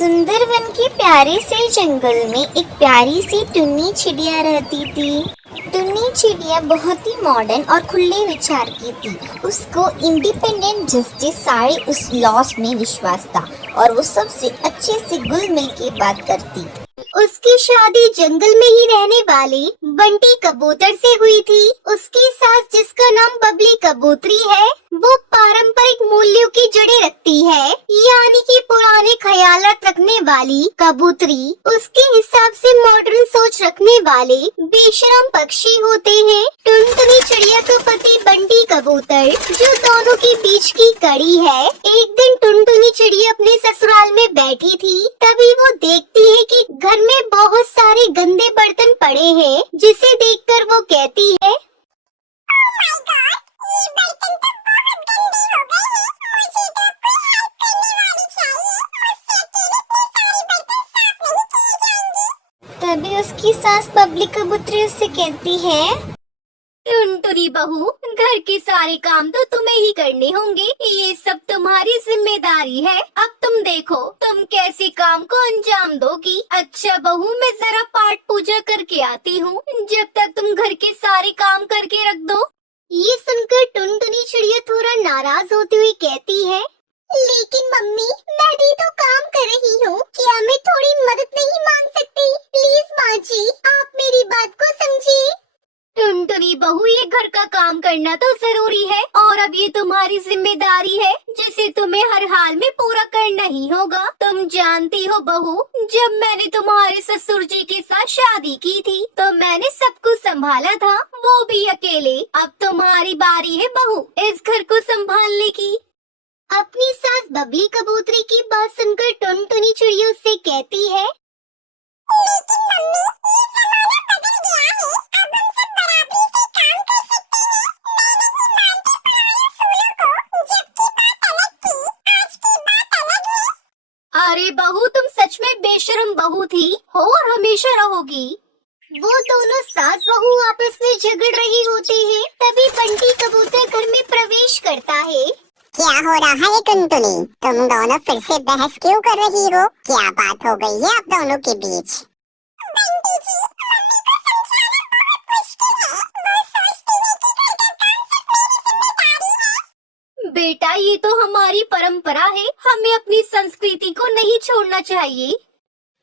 सुंदर वन के प्यारे से जंगल में एक प्यारी सी टुन्नी चिड़िया रहती थी। टुन्नी चिड़िया बहुत ही मॉडर्न और खुले विचार की थी। उसको इंडिपेंडेंट जस्टिस सारे उस लॉस में विश्वास था और वो सबसे अच्छे से घुल मिल के बात करती। उसकी शादी जंगल में ही रहने वाले बंटी कबूतर से हुई थी। उसकी सास, जिसका नाम बबली कबूतरी है, वो पारंपरिक मूल्यों की जड़ें रखती है, यानी कि पुराने ख्यालात रखने वाली कबूतरी उसके हिसाब से मॉडर्न सोच रखने वाले बेशरम पक्षी होते हैं। टुनटुनी चिड़िया का पति बंटी कबूतर, जो दोनों के बीच की कड़ी है। एक दिन टुनटुनी चिड़िया अपने ससुराल में बैठी थी, तभी वो देखती है कि घर में बहुत सारे गंदे बर्तन पड़े हैं, जिसे देखकर वो कहती है, Oh my God, ये बर्तन तो बहुत गंदे हो गए हैं। मुझे तो कोई हेल्प करने वाली चाहिए। मुझसे अकेले इतने सारे बर्तन साफ नहीं किए जाएंगे। तभी उसकी सास बबली कबूतरी उससे कहती है, टुनटुनी बहू, घर के सारे काम तो तुम्हें ही करने होंगे। ये सब तुम्हारी जिम्मेदारी है। अब तुम देखो तुम कैसे काम को अंजाम दोगी। अच्छा बहू, मैं जरा पाठ पूजा करके आती हूँ, जब तक तुम घर के सारे काम करके रख दो। ये सुनकर टुनटुनी चिड़िया थोड़ा नाराज होती हुई कहती है, लेकिन मम्मी, मैं भी तो काम कर रही हूँ। क्या मैं थोड़ी मदद नहीं मांग सकती? प्लीज माँ जी, आप मेरी बात को समझिए। टुनटुनी बहू, ये घर का काम करना तो जरूरी है और अब ये तुम्हारी जिम्मेदारी है, जिसे तुम्हें हर हाल में पूरा करना ही होगा। तुम जानती हो बहू, जब मैंने तुम्हारे ससुर जी के साथ शादी की थी तो मैंने सब कुछ संभाला था, वो भी अकेले। अब तुम्हारी बारी है बहू इस घर को संभालने की। अपनी सास बबली कबूतरी की बात सुनकर टुनटुनी चिड़िया उससे कहती है, लेकिन मम्मी, ये जमाना बदल गया है। अब हम सब बराबरी से काम कर सकते हैं। मैं नहीं मानती पुराने असूलों को। जब की बात अलग थी, आज की बात अलग है। अरे बहू, तुम सच में बेशर्म बहू थी हो और हमेशा रहोगी। वो दोनों सास बहू आपस में झगड़ रही होती है। तभी बंटी कबूतर घर में प्रवेश करता है। क्या हो रहा है टुनटुनी? तुम दोनों फिर से बहस क्यों कर रही हो? क्या बात हो गई है आप दोनों के बीच? बंटी जी, मम्मी को समझाना बहुत मुश्किल है। वो सोचती है कि घर का काम सिर्फ मेरी जिम्मेदारी है। बेटा, ये तो हमारी परंपरा है, हमें अपनी संस्कृति को नहीं छोड़ना चाहिए।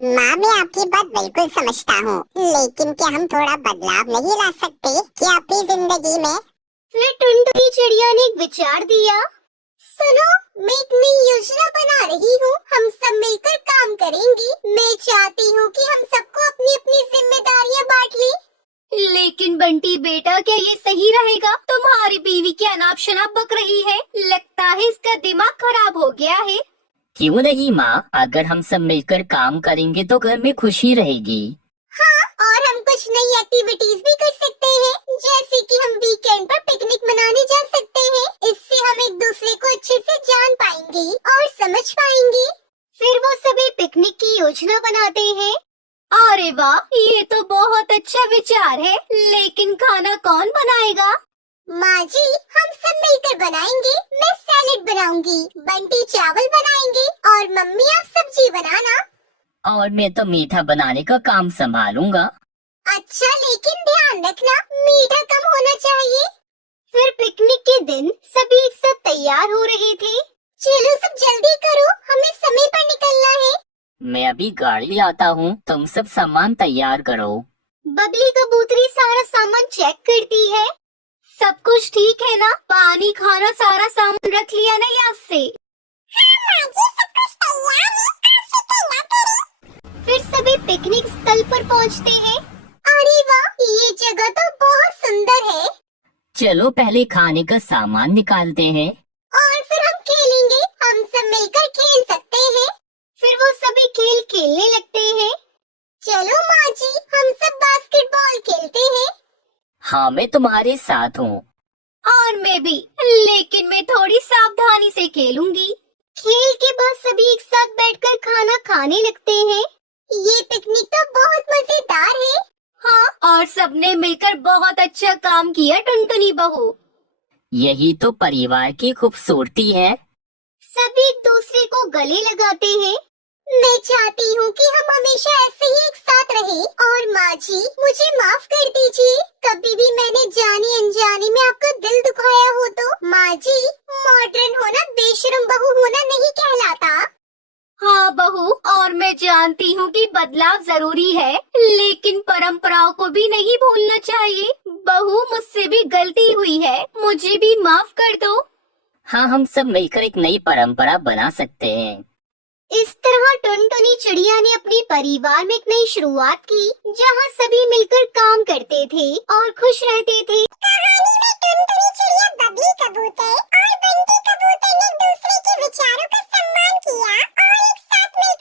माँ, मैं आपकी बात बिल्कुल समझता हूँ, लेकिन क्या हम थोड़ा बदलाव नहीं ला सकते क्या अपनी जिंदगी में? फिर टुनटुनी चिड़िया ने एक विचार दिया, सुनो, मैं एक नई योजना बना रही हूँ। हम सब मिलकर काम करेंगे। मैं चाहती हूँ कि हम सबको अपनी अपनी जिम्मेदारियाँ बांट लें। लेकिन बंटी बेटा, क्या ये सही रहेगा? तुम्हारी बीवी क्या अनाप शनाप बक रही है, लगता है इसका दिमाग खराब हो गया है। क्यों नहीं माँ, अगर हम सब मिलकर काम करेंगे तो घर में खुशी रहेगी। हाँ, और हम कुछ नई एक्टिविटीज भी कर सकते हैं, जैसे कि हम वीकेंड पर पिकनिक मनाने जा सकते हैं। इससे हम एक दूसरे को अच्छे से जान पाएंगे और समझ पाएंगे। फिर वो सभी पिकनिक की योजना बनाते हैं। अरे वाह, ये तो बहुत अच्छा विचार है, लेकिन खाना कौन बनाएगा? माँ जी, हम सब मिलकर बनाएंगे। मैं सैलेड बनाऊंगी, बंटी चावल बनाएंगे और मम्मी आप सब्जी बनाना। और मैं तो मीठा बनाने का काम संभालूंगा। अच्छा, लेकिन ध्यान रखना, मीठा कम होना चाहिए। फिर पिकनिक के दिन सभी एक साथ तैयार हो रहे थे। चलो सब जल्दी करो, हमें समय पर निकलना है। मैं अभी गाड़ी लाता हूँ, तुम सब सामान तैयार करो। बबली कबूतरी सारा सामान चेक करती है। सब कुछ ठीक है ना? पानी, खाना, सारा सामान रख लिया ना याद से? हाँ माँ जी, सब कुछ तैयार है, आप फिक्र ना करें। फिर सभी पिकनिक स्थल पर पहुंचते हैं। अरे वाह, ये जगह तो बहुत सुंदर है। चलो पहले खाने का सामान निकालते हैं। और फिर हम खेलेंगे। हम सब मिलकर खेल सकते हैं। फिर वो सभी खेल खेलने लगते हैं। चलो माँ जी, हम सब बास्केटबॉल खेलते हैं। हाँ, मैं तुम्हारे साथ हूँ। और मैं भी, लेकिन मैं थोड़ी सावधानी से खेलूंगी। खेल के बाद सभी एक साथ बैठकर खाना खाने लगते हैं। ये पिकनिक तो बहुत मजेदार है। हाँ, और सबने मिलकर बहुत अच्छा काम किया टुनटुनी बहू। यही तो परिवार की खूबसूरती है। सभी एक दूसरे को गले लगाते हैं। मैं चाहती हूँ कि हम हमेशा ऐसे ही एक साथ रहें। और माँ जी, मुझे माफ कर दीजिए, कभी भी मैंने जानी अनजानी में आपका दिल दुखाया हो तो। माँ जी, मॉडर्न होना बेशर्म बहू होना नहीं कहलाता। हाँ बहू, और मैं जानती हूँ कि बदलाव जरूरी है, लेकिन परंपराओं को भी नहीं भूलना चाहिए। बहू, मुझसे भी गलती हुई है, मुझे भी माफ कर दो। हाँ, हम सब मिलकर एक नई परंपरा बना सकते हैं। इस तरह टुनटुनी चिड़िया ने अपने परिवार में एक नई शुरुआत की, जहाँ सभी मिलकर काम करते थे और खुश रहते थे। कहानी में टुनटुनी चिड़िया, बबली कबूतर और बंटी कबूतर ने दूसरे के विचारों का सम्मान किया और एक साथ मिलकर